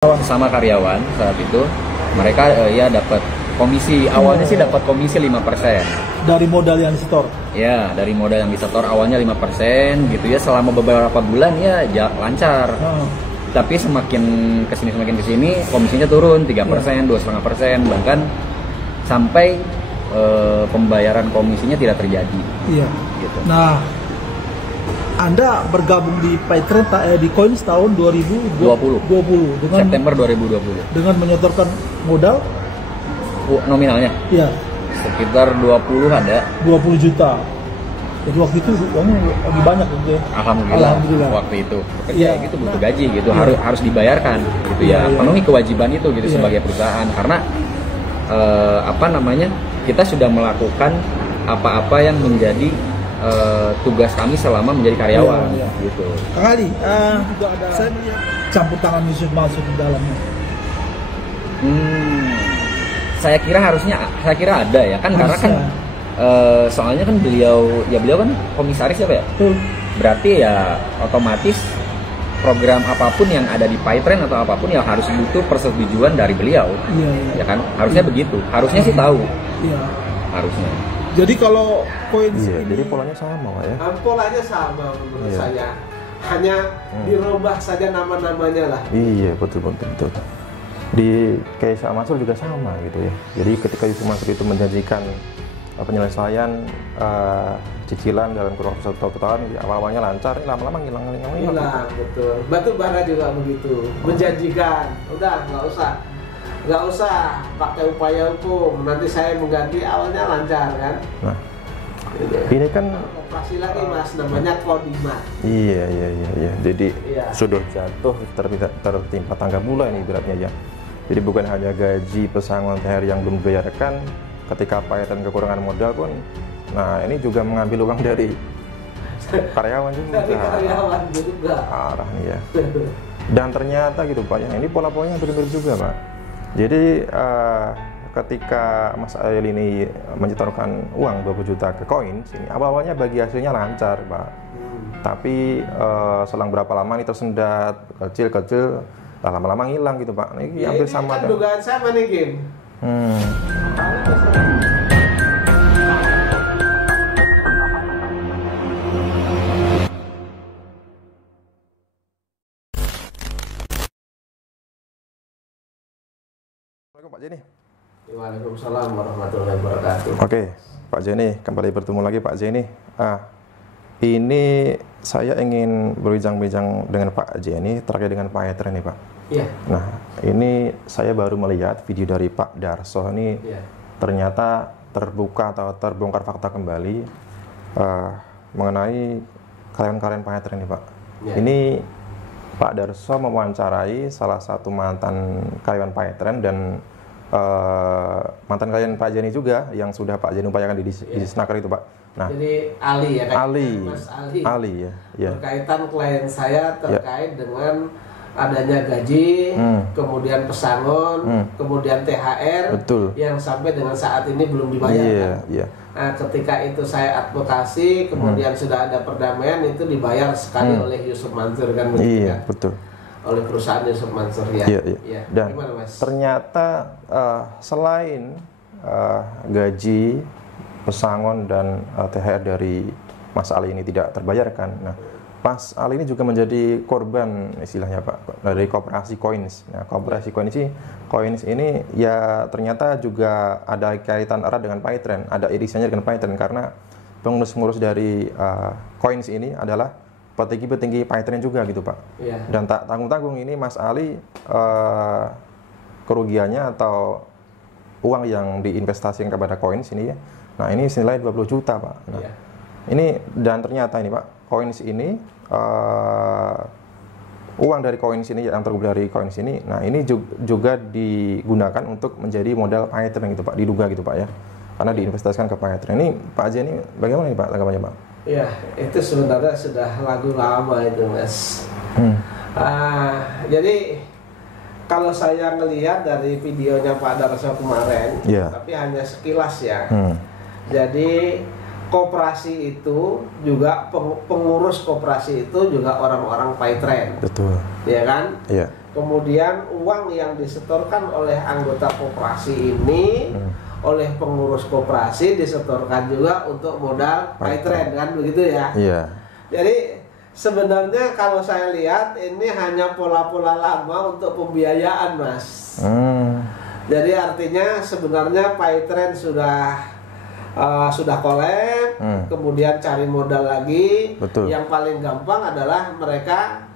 Sama karyawan saat itu mereka ya dapat komisi awalnya sih dapat komisi 5% dari modal yang disetor. Ya, dari modal yang disetor awalnya 5% gitu ya, selama beberapa bulan ya lancar. Tapi semakin kesini komisinya turun 3%, 2,5%, bahkan sampai pembayaran komisinya tidak terjadi. Iya. Gitu. Nah, Anda bergabung di PayTrend di Coins tahun 2020 dengan September 2020 dengan menyetorkan modal nominalnya. Iya. Sekitar 20 ada. 20 juta. Jadi waktu itu uangnya lebih banyak gitu ya. Alhamdulillah. Waktu itu bekerja gitu butuh gaji gitu, harus dibayarkan gitu ya. Penuhi kewajiban itu gitu sebagai perusahaan, karena kita sudah melakukan apa-apa yang menjadi tugas kami selama menjadi karyawan gitu. Kang Ali, juga ada saya melihat campur tangan Yusuf Mansur di dalamnya. Saya kira ada ya kan, karena kan soalnya kan beliau kan komisaris ya Pak ya. Berarti ya otomatis program apapun yang ada di PayTrend atau apapun yang harus butuh persetujuan dari beliau. Ya kan, harusnya begitu. Harusnya sih tahu. Harusnya. Jadi kalau koin jadi polanya sama Pak ya? Polanya sama menurut saya. Hanya dirubah saja nama-namanya lah. Iya, betul. Di case Mansur juga sama gitu ya. Jadi ketika Yusuf Mansur itu menjanjikan penyelesaian cicilan dalam kurun waktu 1 tahun, awal-awalnya lancar, lama-lama hilang. Betul. Batu bara juga begitu, menjanjikan, udah nggak usah pakai upaya hukum, nanti saya mengganti, awalnya lancar kan. Nah, ini kan operasi lagi Mas, namanya Kodimat. Iya. Jadi sudah jatuh tertimpa tangga bulan ini beratnya ya. Jadi bukan hanya gaji pesangon THR yang belum dibayarkan, ketika PayTrend kekurangan modal pun, nah ini juga mengambil uang dari karyawan juga. Arah nih ya. Dan ternyata gitu Pak, ini pola-polanya benar-benar juga Pak. Jadi ketika Mas Ail ini menyetorkan uang 20 juta ke koin sini, awalnya bagi hasilnya lancar Pak. Tapi selang berapa lama ini tersendat kecil, lama-lama hilang gitu Pak. Ini hampir sama kan dugaan sama nih Kim. Pak Jenny. Waalaikumsalam warahmatullahi wabarakatuh. Oke, Pak Jenny, kembali bertemu lagi Pak Jenny. Ini saya ingin berbincang-bincang dengan Pak Jenny terkait dengan PayTrend nih Pak. Iya. Nah, ini saya baru melihat video dari Pak Darso ini, ternyata terbuka atau terbongkar fakta kembali mengenai karyawan-karyawan PayTrend nih Pak. Ini Pak Darso mewawancarai salah satu mantan karyawan PayTrend dan mantan klien Pak Jenny juga yang sudah Pak Jenny upayakan di Snaker itu Pak. Nah, jadi Ali ya kan? Mas Ali ya. Berkaitan klien saya terkait dengan adanya gaji, kemudian pesangon, kemudian THR, yang sampai dengan saat ini belum dibayar. Nah, ketika itu saya advokasi, kemudian sudah ada perdamaian, itu dibayar sekali oleh Yusuf Mansur kan begitu kan? Betul. Oleh perusahaan Yusuf Mansur ya. Dan gimana, Mas? Ternyata selain gaji, pesangon dan THR dari Mas Ali ini tidak terbayarkan. Nah, Mas Ali ini juga menjadi korban istilahnya Pak dari Koperasi Coins. Nah, Koperasi Coins ini ya ternyata juga ada kaitan erat dengan PayTrend, ada irisannya dengan PayTrend karena pengurus-pengurus dari Coins ini adalah petinggi-petinggi PayTrend juga gitu Pak. Dan tak tanggung-tanggung ini Mas Ali kerugiannya atau uang yang diinvestasikan kepada Coins ini ya. Nah, ini senilai 20 juta Pak. Nah, ini dan ternyata ini Pak, Coins ini uang dari Coins ini yang terkumpul dari Coins ini, nah ini juga digunakan untuk menjadi modal PayTrend gitu Pak, diduga gitu Pak ya. Karena diinvestasikan ke PayTrend. Ini Pak Jenny bagaimana nih Pak tanggapannya Pak? Ya, itu sebenarnya sudah lagu lama itu Mas. Jadi kalau saya ngelihat dari videonya Pak Darso kemarin, tapi hanya sekilas ya. Jadi koperasi itu juga pengurus koperasi itu juga orang-orang PayTrend. Betul. Ya kan? kemudian uang yang disetorkan oleh anggota koperasi ini oleh pengurus koperasi disetorkan juga untuk modal paytrend, kan begitu ya? Iya. Jadi sebenarnya kalau saya lihat ini hanya pola-pola lama untuk pembiayaan, Mas. Jadi artinya sebenarnya paytrend sudah collab, kemudian cari modal lagi. Betul. Yang paling gampang adalah mereka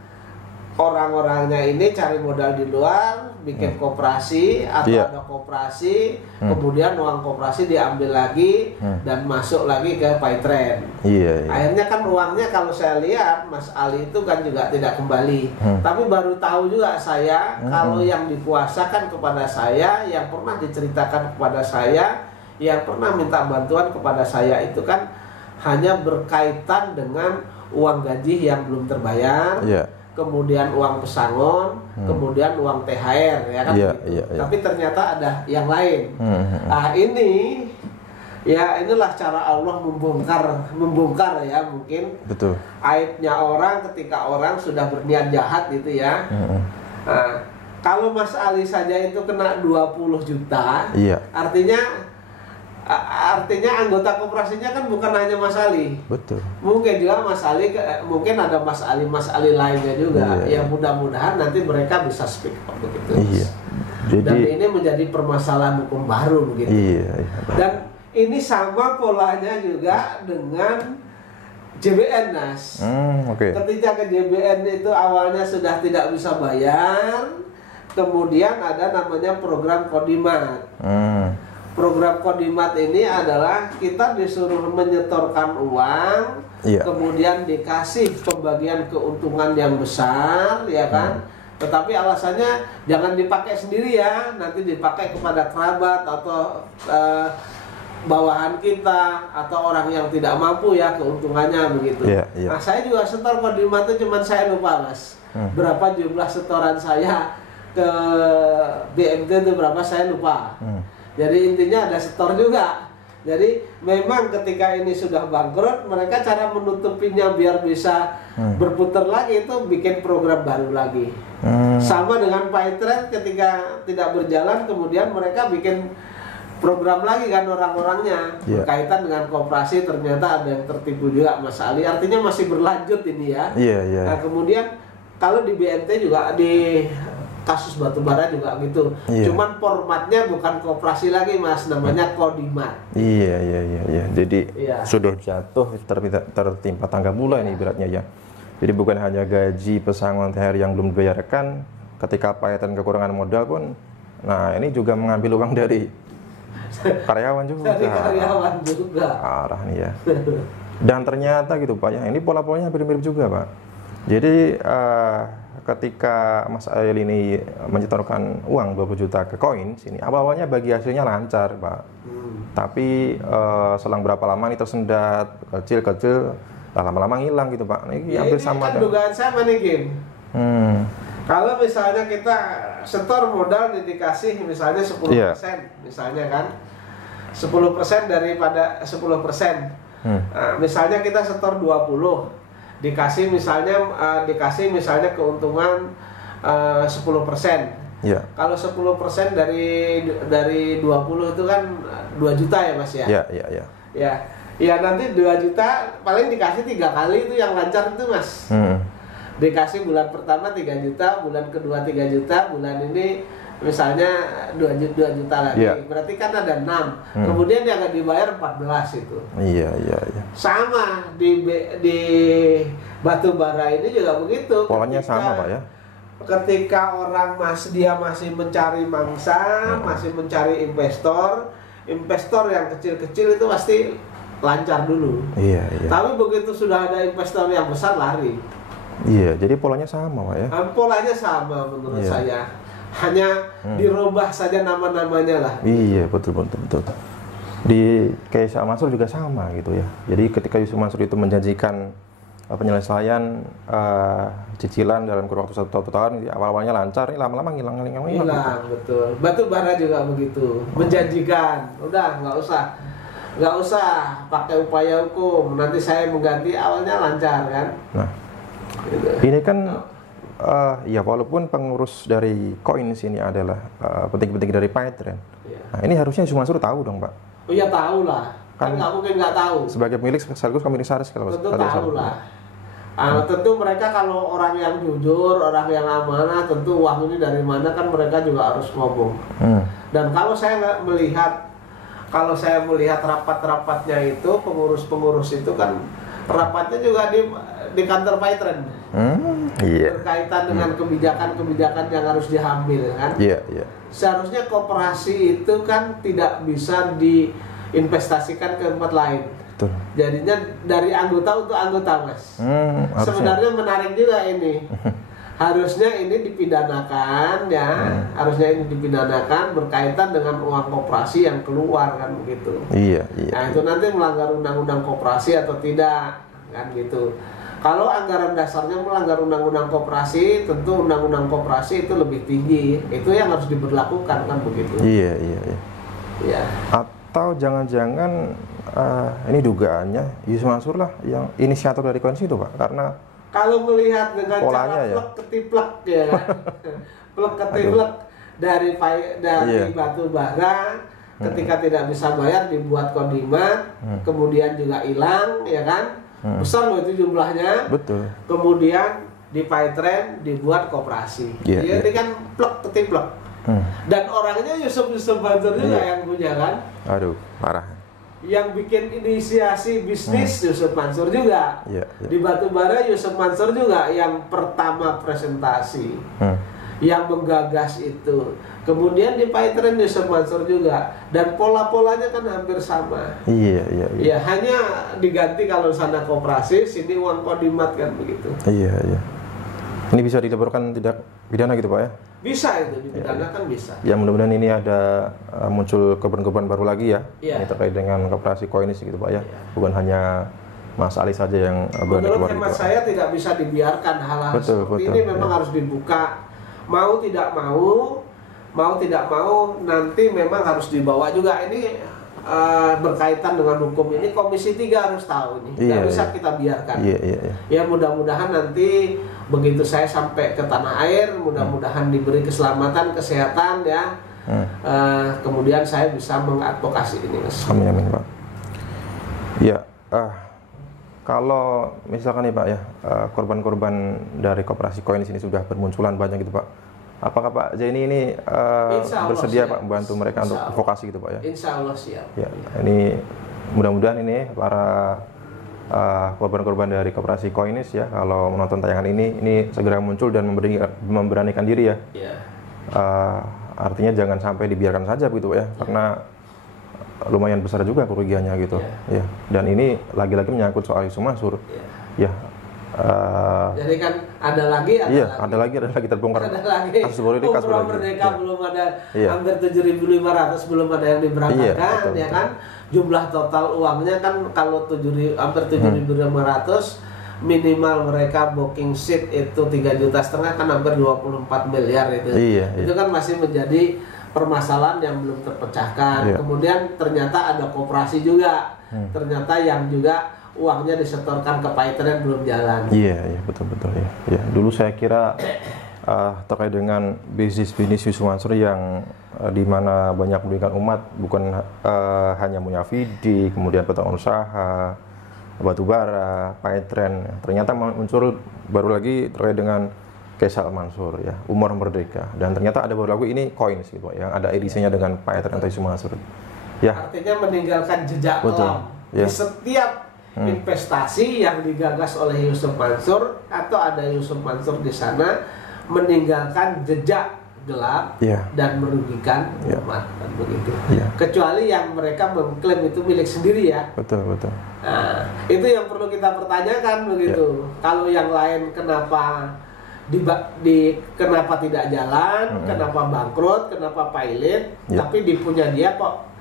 orang-orangnya ini cari modal di luar, bikin koperasi atau ada koperasi, kemudian uang koperasi diambil lagi dan masuk lagi ke paytrend. Akhirnya kan uangnya kalau saya lihat Mas Ali itu kan juga tidak kembali. Tapi baru tahu juga saya kalau yang dikuasakan kepada saya, yang pernah diceritakan kepada saya, yang pernah minta bantuan kepada saya itu kan hanya berkaitan dengan uang gaji yang belum terbayar. Kemudian uang pesangon, kemudian uang THR, ya kan? Tapi ternyata ada yang lain. Nah ini, ya inilah cara Allah membongkar ya mungkin. Betul. Aibnya orang ketika orang sudah berniat jahat gitu ya. Nah, kalau Mas Ali saja itu kena 20 juta, artinya anggota koperasinya kan bukan hanya Mas Ali. Betul. Mungkin juga Mas Ali, mungkin ada Mas Ali lainnya juga. Yang mudah-mudahan nanti mereka bisa speak up begitu. Jadi, dan ini menjadi permasalahan hukum baru begitu. Dan ini sama polanya juga dengan JBN, Nas. Ketika ke JBN itu awalnya sudah tidak bisa bayar, kemudian ada namanya program Kodimat. Program Kodimat ini adalah kita disuruh menyetorkan uang, kemudian dikasih pembagian keuntungan yang besar, ya kan? Tetapi alasannya jangan dipakai sendiri ya, nanti dipakai kepada kerabat atau bawahan kita atau orang yang tidak mampu ya keuntungannya begitu. Nah saya juga setor Kodimat itu cuman saya lupa, Mas, berapa jumlah setoran saya ke BMT itu berapa saya lupa. Jadi intinya ada setor juga. Jadi memang ketika ini sudah bangkrut, mereka cara menutupinya biar bisa berputar lagi itu bikin program baru lagi. Sama dengan paytrend ketika tidak berjalan, kemudian mereka bikin program lagi kan orang-orangnya berkaitan dengan koperasi, ternyata ada yang tertipu juga Mas Ali. Artinya masih berlanjut ini ya. Nah kemudian kalau di BNT juga di kasus batubara juga gitu. Cuman formatnya bukan koperasi lagi, Mas, namanya Kodimat. Jadi sudah jatuh tertimpa tangga mula ini beratnya ya. Jadi bukan hanya gaji pesangon THR yang belum dibayarkan, ketika payatan kekurangan modal pun, nah ini juga mengambil uang dari karyawan juga. Dari karyawan juga. Arah nih ya. Dan ternyata gitu Pak ya, ini pola-polanya mirip-mirip juga Pak. Jadi ketika Mas Ali ini menyetorkan uang 20 juta ke koin sini, awalnya bagi hasilnya lancar Pak. Tapi selang berapa lama ini tersendat, kecil-kecil, lama-lama ngilang gitu Pak. Ini hampir sama kan dugaan sama nih Kim. Kalau misalnya kita setor modal dikasih misalnya 10%, misalnya kan 10% daripada 10%. Misalnya kita setor 20, dikasih misalnya keuntungan 10%. Kalau 10% dari 20 itu kan 2 juta ya Mas ya. Ya nanti 2 juta paling dikasih 3 kali itu yang lancar itu Mas. Dikasih bulan pertama 3 juta, bulan kedua 3 juta, bulan ini misalnya 2 juta lagi. Berarti kan ada 6. Kemudian yang nggak dibayar 14 itu. Sama di batubara ini juga begitu. Polanya sama Pak ya. Ketika orang dia masih mencari mangsa, masih mencari investor yang kecil-kecil itu pasti lancar dulu. Tapi begitu sudah ada investor yang besar lari. Jadi polanya sama Pak ya. Polanya sama menurut saya. Hanya dirubah saja nama-namanya lah. Betul. Di Yusuf Mansur juga sama gitu ya. Jadi ketika Yusuf Mansur itu menjanjikan penyelesaian cicilan dalam kurun waktu 1 tahun, awal-awalnya lancar, ini lama-lama ngilang. Betul. Batubara juga begitu, menjanjikan, udah nggak usah pakai upaya hukum, nanti saya mengganti, awalnya lancar kan. Nah, ini kan ya walaupun pengurus dari Coins ini adalah penting-penting dari PayTrend. Nah, ini harusnya Yusuf Mansur tahu dong, Pak. Oh ya tahu lah. Kan nggak mungkin nggak tahu. Sebagai pemilik sekaligus komisaris kalau tentu tahu lah. Tentu mereka kalau orang yang jujur, orang yang amanah, tentu uang ini dari mana kan mereka juga harus ngomong. Dan kalau saya melihat rapat-rapatnya itu, pengurus-pengurus itu kan rapatnya juga di kantor PayTrend. Berkaitan dengan kebijakan-kebijakan yang harus diambil kan. Seharusnya koperasi itu kan tidak bisa diinvestasikan ke tempat lain. Betul. Jadinya dari anggota untuk anggota, Mas. Sebenarnya menarik juga ini. Harusnya ini dipidanakan ya. Harusnya ini dipidanakan berkaitan dengan uang koperasi yang keluar kan begitu. Nah, itu nanti melanggar undang-undang koperasi atau tidak kan gitu. Kalau anggaran dasarnya melanggar undang-undang koperasi, tentu undang-undang koperasi itu lebih tinggi. Itu yang harus diberlakukan kan begitu. Iya. Atau jangan-jangan ini dugaannya Yusuf Mansur lah yang inisiator dari Coins itu, Pak, karena kalau melihat dengan polanya cara plek ketiplek ya kan, plek ketiplek dari batu bara, ketika tidak bisa bayar dibuat kondimat, kemudian juga hilang ya kan, besar loh itu jumlahnya. Betul. Kemudian di PayTrend dibuat koperasi, jadi kan plek ketiplek. Dan orangnya Yusuf Mansur juga yang punya kan. Aduh, parah. Yang bikin inisiasi bisnis Yusuf Mansur juga. Di batubara Yusuf Mansur juga yang pertama presentasi, yang menggagas itu. Kemudian di PayTrend Yusuf Mansur juga. Dan pola-polanya kan hampir sama. Ya hanya diganti kalau sana koperasi, sini uang kondimat kan begitu. Ini bisa dilaporkan tidak pidana gitu, Pak ya? Bisa itu dipidanakan bisa. Ya mudah-mudahan ini ada muncul korban-korban baru lagi ya. Ini terkait dengan koperasi Coins gitu, Pak ya. Bukan hanya Mas Ali saja yang berani keluar. Menurut hemat saya tidak bisa dibiarkan hal-hal seperti ini memang harus dibuka. Mau tidak mau nanti memang harus dibawa juga. Ini berkaitan dengan hukum ini Komisi 3 harus tahu ini. Tidak bisa kita biarkan. Ya mudah-mudahan nanti begitu saya sampai ke tanah air, mudah-mudahan diberi keselamatan, kesehatan ya. Kemudian saya bisa mengadvokasi ini, Mas. Amin, Pak. Ya, kalau misalkan nih Pak ya, korban-korban dari koperasi Coins ini sudah bermunculan banyak gitu Pak. Apakah Pak Zaini ini bersedia Pak membantu mereka untuk advokasi gitu Pak ya? Insya Allah siap. Ya, ini mudah-mudahan ini para korban-korban dari koperasi Coins ya, kalau menonton tayangan ini segera muncul dan memberanikan diri ya. Artinya jangan sampai dibiarkan saja begitu ya, karena lumayan besar juga kerugiannya gitu. Ya. Dan ini lagi-lagi menyangkut soal Yusuf Mansur. Ya. Jadi kan ada lagi terbongkar. Ada lagi. Umroh Merdeka belum ada hampir 7.500 belum ada yang diberangkatkan ya kan. Jumlah total uangnya kan kalau hampir 7.500 minimal mereka booking seat itu 3,5 juta kan hampir 24 miliar itu. Itu kan masih menjadi permasalahan yang belum terpecahkan. Kemudian ternyata ada koperasi juga. Ternyata yang juga uangnya disetorkan ke PayTrend belum jalan. Iya, betul ya. Dulu saya kira terkait dengan bisnis Yusuf Mansur yang di mana banyak merugikan umat, bukan hanya Munyafidi, kemudian peternak usaha, batubara, PayTrend. Ternyata muncul baru lagi terkait dengan Kaisal Mansur ya, Umroh Merdeka, dan ternyata ada baru lagi ini Coins gitu yang ada edisinya dengan PayTrend atau Yusuf Mansur. Ya. Artinya meninggalkan jejak kelam di setiap investasi yang digagas oleh Yusuf Mansur atau ada Yusuf Mansur di sana, meninggalkan jejak gelap dan merugikan umat dan begitu. Kecuali yang mereka mengklaim itu milik sendiri ya. Betul. Nah, itu yang perlu kita pertanyakan begitu. Kalau yang lain kenapa kenapa tidak jalan, kenapa bangkrut, kenapa pailit, tapi di punya dia kok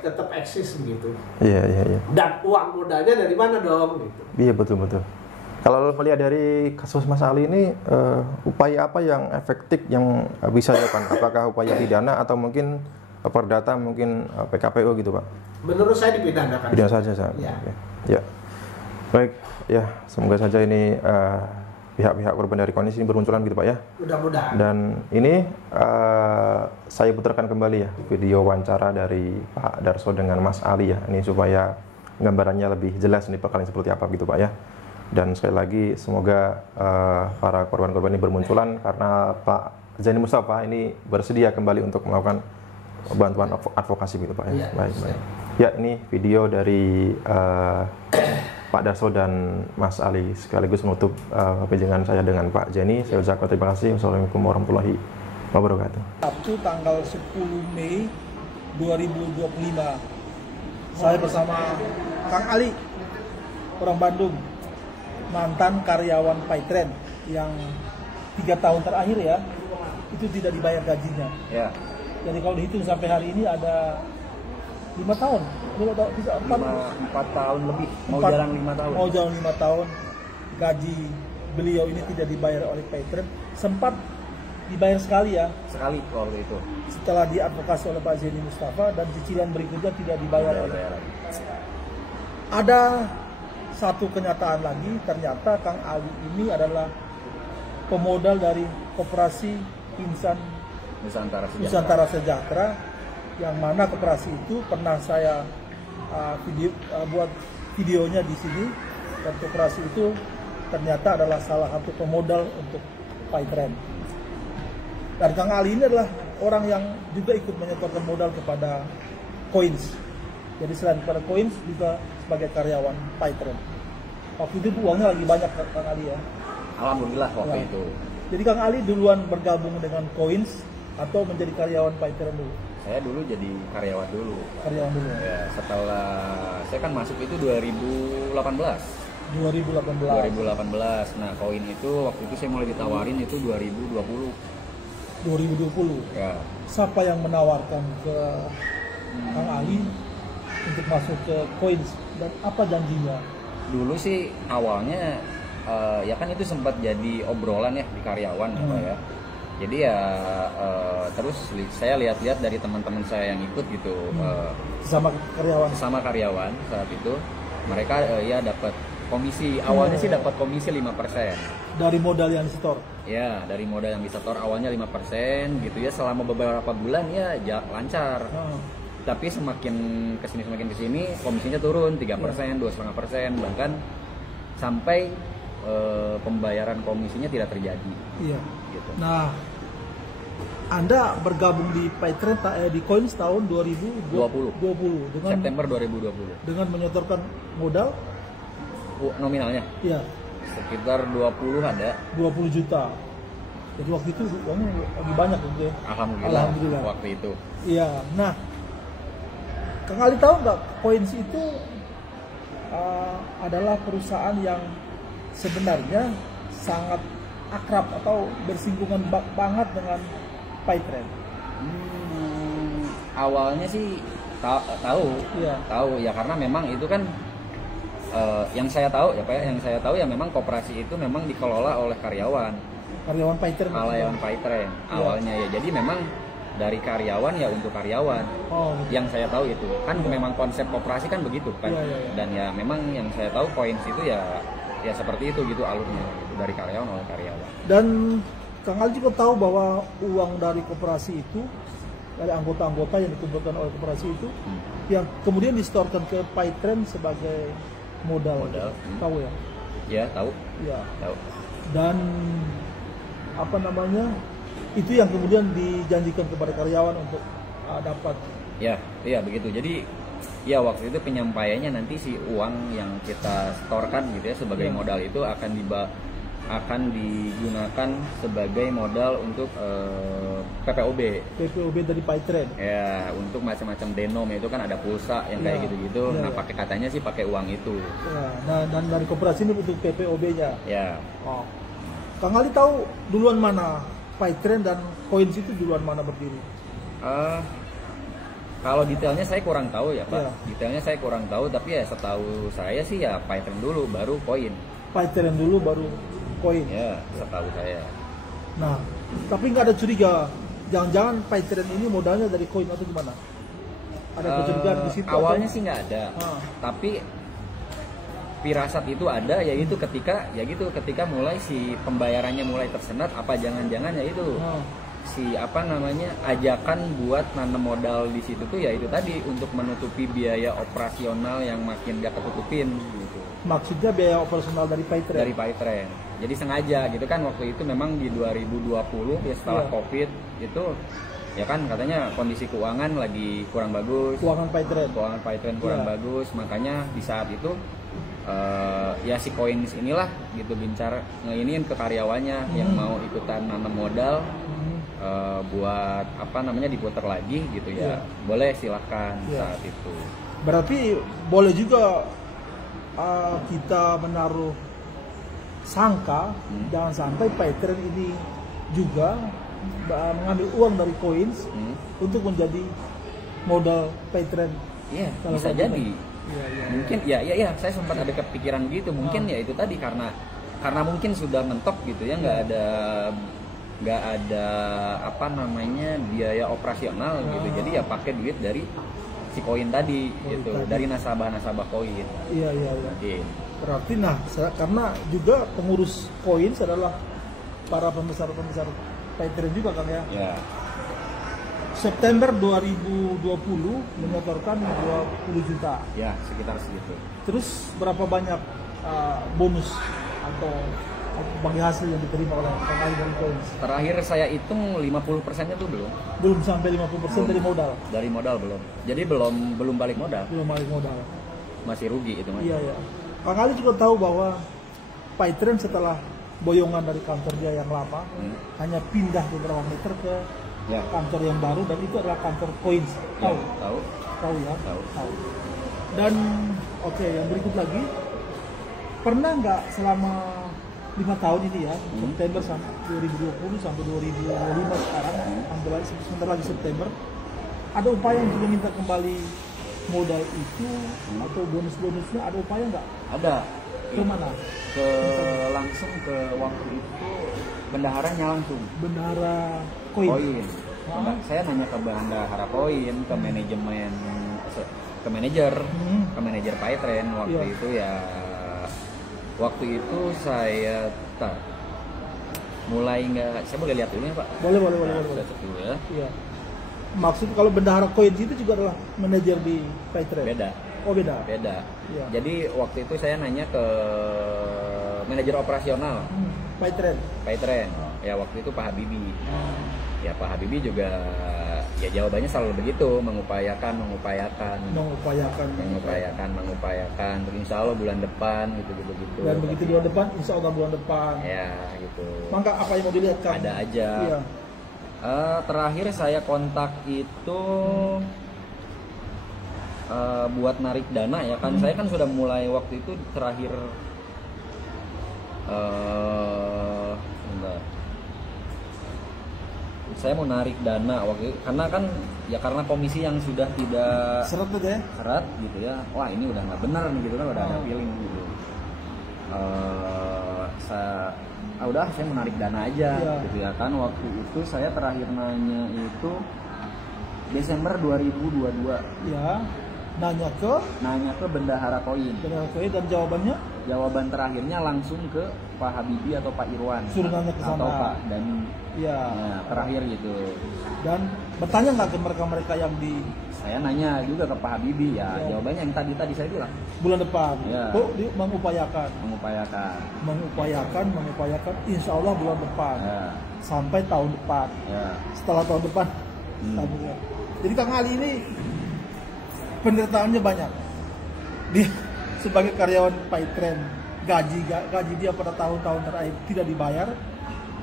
tetap eksis begitu. Iya. Dan uang modalnya dari mana dong? Gitu. Iya betul. Kalau melihat dari kasus Mas Ali ini, upaya apa yang efektif yang bisa dilakukan? Apakah upaya pidana atau mungkin perdata, mungkin PKPU gitu Pak? Menurut saya dipidanakan. Pidana saja. Ya. Baik, ya semoga saja ini pihak-pihak korban dari koin ini bermunculan gitu Pak ya. Mudah-mudahan. Dan ini saya putarkan kembali ya video wawancara dari Pak Darso dengan Mas Ali ya. Ini supaya gambarannya lebih jelas nih perkara seperti apa gitu Pak ya. Dan sekali lagi semoga para korban-korban ini bermunculan karena Pak Zaini Mustafa ini bersedia kembali untuk melakukan bantuan advokasi gitu Pak ya. Baik. Ya, ini video dari Pak Darso dan Mas Ali sekaligus menutup perbincangan saya dengan Pak Zaini. Saya ucapkan terima kasih. Wassalamualaikum warahmatullahi wabarakatuh. Sabtu tanggal 10 Mei 2025 saya bersama Kang Ali, orang Bandung, mantan karyawan Paytren yang 3 tahun terakhir ya itu tidak dibayar gajinya. Ya. Jadi kalau dihitung sampai hari ini ada 5 tahun, 4 tahun lebih, mau jalan 5 tahun. Mau jalan 5 tahun, gaji beliau ini tidak dibayar oleh Paytren. Sempat dibayar sekali ya. Sekali waktu itu. Setelah diadvokasi oleh Pak Zaini Mustafa dan cicilan berikutnya tidak dibayar oleh. Ada satu kenyataan lagi, ternyata Kang Ali ini adalah pemodal dari Koperasi Insan Nusantara Sejahtera, yang mana koperasi itu pernah saya buat videonya di sini, dan koperasi itu ternyata adalah salah satu pemodal untuk Paytren. Dan Kang Ali ini adalah orang yang juga ikut menyetorkan modal kepada Coins. Jadi selain kepada Coins juga sebagai karyawan Paytren. Waktu itu uangnya lagi banyak Kang Ali ya. Alhamdulillah waktu itu. Jadi Kang Ali duluan bergabung dengan Coins atau menjadi karyawan Paytren dulu? Saya dulu jadi karyawan dulu. Karyawan dulu. Ya, setelah saya kan masuk itu 2018. 2018. Nah, koin itu waktu itu saya mulai ditawarin itu 2020. 2020. Ya. Siapa yang menawarkan ke Kang Ali untuk masuk ke Coins dan apa janjinya? Dulu sih awalnya ya kan itu sempat jadi obrolan ya di karyawan apa ya. Jadi ya terus saya lihat-lihat dari teman-teman saya yang ikut gitu, sesama karyawan saat itu mereka ya dapat komisi, awalnya sih dapat komisi 5% dari modal yang disetor. Ya, dari modal yang disetor awalnya 5% gitu ya, selama beberapa bulan ya lancar. Tapi semakin kesini komisinya turun 3%, 2,5%, bahkan sampai pembayaran komisinya tidak terjadi. Iya. Gitu. Nah, Anda bergabung di Paytren di Coins tahun 2020 dengan September 2020 dengan menyetorkan modal nominalnya. Iya. Sekitar 20 ada. 20 juta. Jadi waktu itu uangnya lebih banyak gitu ya. Alhamdulillah. Waktu itu. Iya. Nah, Kang Ali tahu nggak Coins itu adalah perusahaan yang sebenarnya sangat akrab atau bersinggungan banget dengan Paytren. Awalnya sih tahu ya, karena memang itu kan yang saya tahu ya Pak, yang saya tahu ya memang koperasi itu memang dikelola oleh karyawan Paytren awalnya ya. Jadi memang dari karyawan ya untuk karyawan. Yang saya tahu itu kan memang konsep koperasi kan begitu kan. Dan ya memang yang saya tahu Coins itu ya seperti itu gitu alurnya gitu, dari karyawan oleh karyawan. Dan Kang Ali juga tahu bahwa uang dari koperasi itu, dari anggota-anggota yang dikumpulkan oleh koperasi itu, yang kemudian disetorkan ke Paytren sebagai modal. Tahu ya? Ya, tahu. Ya. Tahu. Dan apa namanya? Itu yang kemudian dijanjikan kepada karyawan untuk dapat. Ya, iya begitu. Jadi ya waktu itu penyampaiannya nanti si uang yang kita setorkan gitu ya sebagai modal itu akan digunakan sebagai modal untuk PPOB dari Paytren. Ya, untuk macam-macam denom itu kan ada pulsa yang kayak gitu-gitu. Nah, pakai katanya sih pakai uang itu. Ya, dan dari koperasi ini untuk PPOB-nya. Ya. Kang Ali tahu duluan mana Paytren dan Coins itu duluan mana berdiri? Kalau detailnya saya kurang tahu ya Pak. Detailnya saya kurang tahu, tapi ya setahu saya sih ya Paytren dulu baru Coin. Paytren dulu baru Coin. Ya, setahu saya. Nah, tapi nggak ada curiga, jangan-jangan Paytren ini modalnya dari Coin atau gimana? Ada kecurigaan di situ? Awalnya sih nggak ada, tapi firasat itu ada, yaitu ketika mulai si pembayarannya mulai tersendat, apa jangan-jangan ya itu si ajakan buat nanam modal di situ tuh ya itu tadi untuk menutupi biaya operasional yang makin gak ketutupin gitu. Maksudnya biaya operasional dari PayTrend? Dari PayTrend. Jadi sengaja gitu kan, waktu itu memang di 2020 ya setelah COVID itu ya kan katanya kondisi keuangan lagi kurang bagus. Keuangan PayTrend kurang bagus, makanya di saat itu ya si Coins inilah gitu gencar ngeiniin ke karyawannya yang mau ikutan nanam modal buat diputar lagi gitu ya. Boleh silahkan saat itu. Berarti boleh juga kita menaruh sangka jangan sampai PayTrend ini juga mengambil uang dari Coins untuk menjadi modal PayTrend. Iya, bisa jadi. Mungkin ya saya sempat ada kepikiran gitu, mungkin ya itu tadi karena mungkin sudah mentok gitu ya, nggak ada biaya operasional gitu, jadi ya pakai duit dari si koin tadi gitu, dari nasabah koin. Iya. Berarti karena juga pengurus koin adalah para pembesar PayTrend juga kan ya. Iya. September 2020 menyetorkan 20 juta. Ya, sekitar segitu. Terus berapa banyak bonus atau bagi hasil yang diterima oleh Kang Coins? Terakhir saya hitung 50%-nya tuh belum. Belum sampai 50% dari modal. Dari modal belum. Jadi belum balik modal. Belum balik modal. Masih rugi itu, Mas. Iya. Kang Ali juga tahu bahwa PayTrend setelah boyongan dari kantor dia yang lama hanya pindah beberapa meter ke kantor yang baru, dan itu adalah kantor Coins. Tahu? Tahu ya. Tahu. Dan yang berikut lagi, pernah nggak selama 5 tahun ini ya, September sampai 2020 sampai 2025 sekarang, sebentar lagi September, ada upaya untuk meminta kembali modal itu atau bonus-bonusnya, ada upaya nggak? Ada. Ke mana? Langsung ke waktu itu bendaharanya langsung. Bendahara Koin. Saya nanya ke Bendahara Koin, ke manajemen, ke manajer PayTrend waktu itu ya. Waktu itu saya mulai nggak, saya boleh lihat dulu ya Pak? Boleh. Dulu ya. Iya. Maksud kalau Bendahara Coins itu juga adalah manajer di PayTrend? Beda. Oh beda. Ya. Jadi waktu itu saya nanya ke manajer operasional PayTrend. Ya waktu itu Pak Habibie. Ya Pak Habibie juga ya jawabannya selalu begitu, mengupayakan. Terus insya Allah bulan depan gitu. Dan begitu bulan depan, insya Allah bulan depan. Ya gitu. Maka apa yang mau dilihat kan? Ada aja. Iya. Terakhir saya kontak itu buat narik dana ya kan. Saya kan sudah mulai waktu itu terakhir saya mau narik dana waktu itu karena komisi yang sudah tidak seret gitu ya. Wah ini udah nggak benar nih gitu kan, udah ada feeling gitu. Saya mau narik dana aja gitu ya kan. Waktu itu saya terakhir nanya itu Desember 2022. Ya. Nanya ke Bendahara Koin. Dan jawabannya? Jawaban terakhirnya langsung ke Pak Habibie atau Pak Irwan. Suruh nanya ke sana. Atau Pak Dani. Iya. Nah, terakhir gitu. Dan bertanya nggak ke mereka yang di? Saya nanya juga ke Pak Habibie ya. Jawabannya yang tadi saya bilang. Bulan depan. Ya. Dia mengupayakan. Insya Allah bulan depan. Ya. Sampai tahun depan. Ya. Setelah tahun depan. Jadi Kang Ali ini penderitaannya banyak. Dia sebagai karyawan PayTrend, gaji dia pada tahun-tahun terakhir tidak dibayar.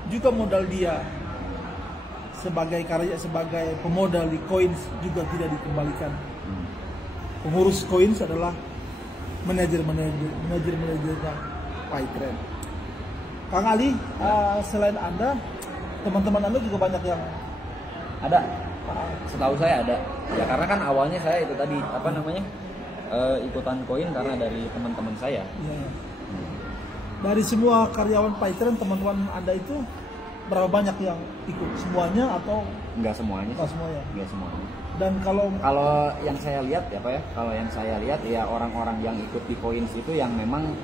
Juga modal dia sebagai pemodal di Coins juga tidak dikembalikan. Pengurus Coins adalah manajernya PayTrend. Kang Ali, selain Anda, teman-teman Anda juga banyak yang ada. Setahu saya ada. Ya karena kan awalnya saya itu tadi ikutan koin karena dari teman-teman saya. Iya. Dari semua karyawan PayTrend, teman-teman Anda itu berapa banyak yang ikut, semuanya atau nggak semuanya? Nggak semuanya. Nggak semuanya. Dan kalau yang saya lihat ya Pak ya, kalau yang saya lihat ya orang-orang yang ikut di Coins itu yang memang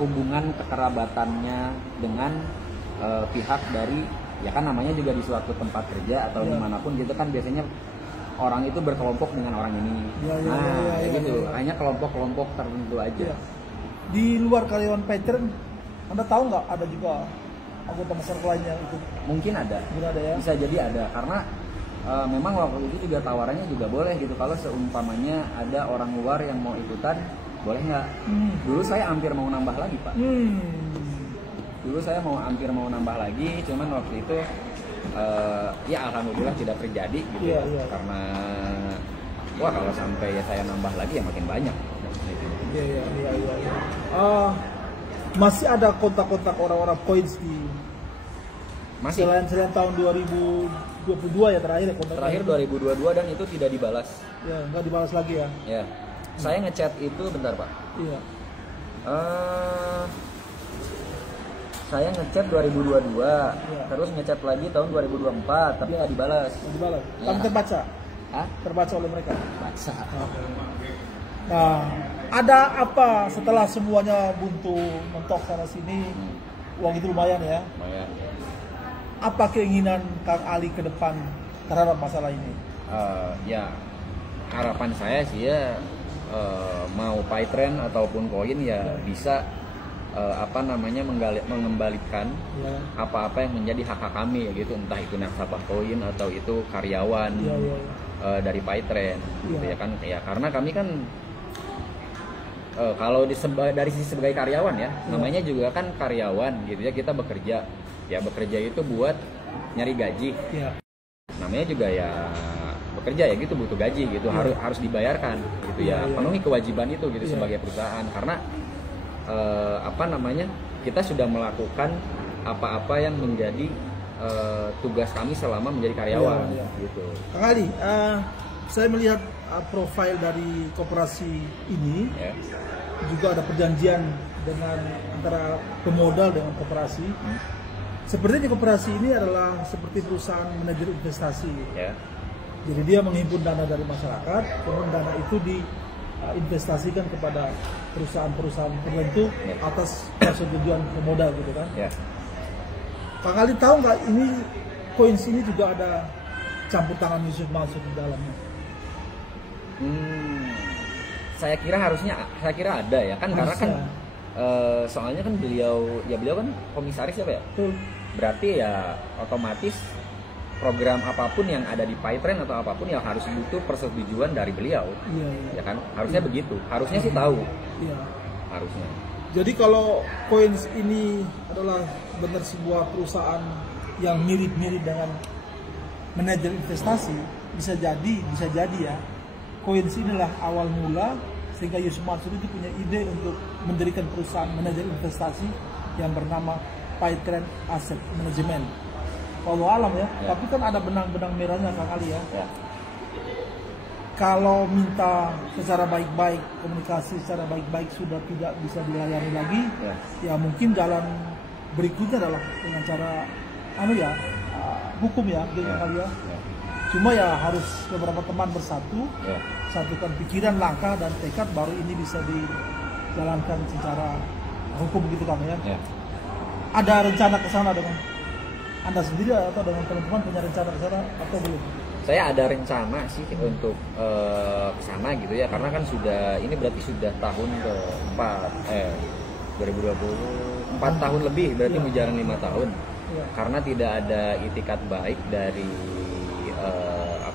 hubungan kekerabatannya dengan pihak dari, ya kan namanya juga di suatu tempat kerja atau dimanapun gitu kan biasanya orang itu berkelompok dengan orang ini. Gitu. Hanya kelompok-kelompok tertentu aja. Di luar karyawan Pattern, Anda tahu nggak ada juga anggota masyarakat lainnya itu? Mungkin ada. Ya? Bisa jadi ada karena memang waktu itu juga tawarannya juga boleh gitu, kalau seumpamanya ada orang luar yang mau ikutan, boleh nggak? Dulu saya hampir mau nambah lagi Pak. Dulu saya hampir mau nambah lagi, cuman waktu itu ya alhamdulillah tidak terjadi gitu. Karena wah kalau sampai ya saya nambah lagi ya makin banyak. Masih ada kontak-kontak orang-orang Coins di selain tahun 2022 ya terakhir ya kontak. Terakhir 2022 dan itu tidak dibalas. Ya, nggak dibalas lagi ya. Ya. Saya ngechat itu bentar Pak. Iya. Saya ngechat 2022, terus ngechat lagi tahun 2024, tapi nggak dibalas. Nggak dibalas. Tapi terbaca. Terbaca oleh mereka. Baca. Nah, ada apa setelah semuanya buntu mentok sana sini? Uang itu lumayan ya. Lumayan. Apa keinginan Kang Ali ke depan terhadap masalah ini? Ya harapan saya sih ya mau Pytrend ataupun koin ya bisa mengembalikan apa-apa yang menjadi hak kami ya gitu, entah itu nasabah koin atau itu karyawan dari Pytrend gitu ya kan, ya karena kami kan kalau dari sisi sebagai karyawan ya namanya juga kan karyawan gitu ya, kita bekerja itu buat nyari gaji, namanya juga ya bekerja ya gitu, butuh gaji gitu, harus dibayarkan gitu ya, penuhi kewajiban itu gitu sebagai perusahaan, karena kita sudah melakukan apa-apa yang menjadi tugas kami selama menjadi karyawan gitu. Kang Ali, saya melihat profil dari koperasi ini juga ada perjanjian dengan antara pemodal dengan koperasi. Seperti di koperasi ini adalah seperti perusahaan manajer investasi. Jadi dia menghimpun dana dari masyarakat, kemudian dana itu diinvestasikan kepada perusahaan-perusahaan tertentu atas persetujuan pemodal gitu kan. Kang Ali tahu nggak ini Coins ini juga ada campur tangan Yusuf Mansur di dalamnya? Saya kira ada ya kan, karena kan soalnya kan beliau kan komisaris ya Pak ya. Berarti ya otomatis program apapun yang ada di Pytrend atau apapun yang harus butuh persetujuan dari beliau. Ya kan, harusnya begitu, harusnya sih tahu. Harusnya. Jadi kalau Coins ini adalah benar sebuah perusahaan yang mirip-mirip dengan manajer investasi, bisa jadi ya Coins inilah awal mula sehingga Yusuf Mansur itu punya ide untuk mendirikan perusahaan manajer investasi yang bernama Pytrend Asset Management. Wallahu alam ya, tapi kan ada benang-benang merahnya Kang Ali ya. Kalau minta secara baik-baik, komunikasi secara baik-baik sudah tidak bisa dilayani lagi, ya mungkin jalan berikutnya adalah dengan cara hukum ya, gitu Kang Ali ya. Cuma ya harus beberapa teman bersatu, satukan pikiran, langkah dan tekad, baru ini bisa dijalankan secara hukum gitu kan ya. Ada rencana ke sana dengan Anda sendiri atau dengan teman-teman, punya rencana ke sana atau belum? Saya ada rencana sih untuk ke sana gitu ya, karena kan ini berarti sudah tahun keempat 2020 4 tahun lebih, berarti menjalan 5 tahun. Karena tidak ada itikat baik dari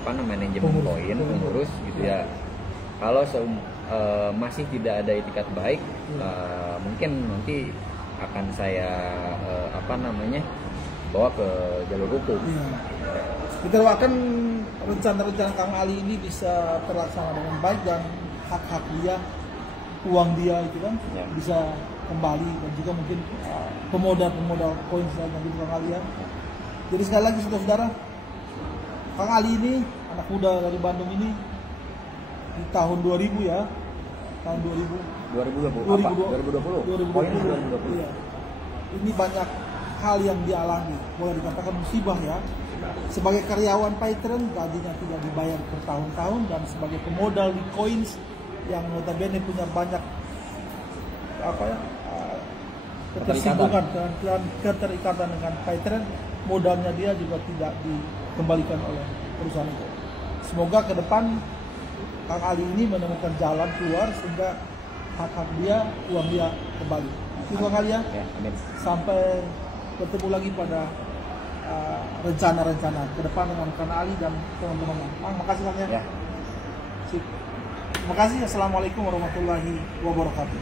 manajemen koin, pengurus gitu ya. Kalau masih tidak ada itikat baik, mungkin nanti akan saya bawa ke jalur hukum. Kita doakan rencana-rencana Kang Ali ini bisa terlaksana dengan baik dan hak-hak dia, uang dia itu kan bisa kembali, dan juga mungkin pemodal koin dan gitu Kang Ali ya. Jadi sekali lagi saudara-saudara, Kang Ali ini anak muda dari Bandung ini di tahun 2000 ya, tahun 2020. Iya. Ini banyak hal yang dialami, boleh dikatakan musibah ya. Sebagai karyawan Paytren gajinya tidak dibayar bertahun-tahun, dan sebagai pemodal di Coins yang notabene punya banyak ketersinggungan dan keterikatan dengan Paytren, modalnya dia juga tidak dikembalikan oleh perusahaan itu. Semoga ke depan Kang Ali ini menemukan jalan keluar sehingga hak-hak dia, uang dia kembali. Itu Kang Ali ya. Sampai bertemu lagi pada rencana-rencana ke depan dengan Kang Ali dan teman-teman. Makasih Kang ya. Terima kasih. Assalamualaikum warahmatullahi wabarakatuh.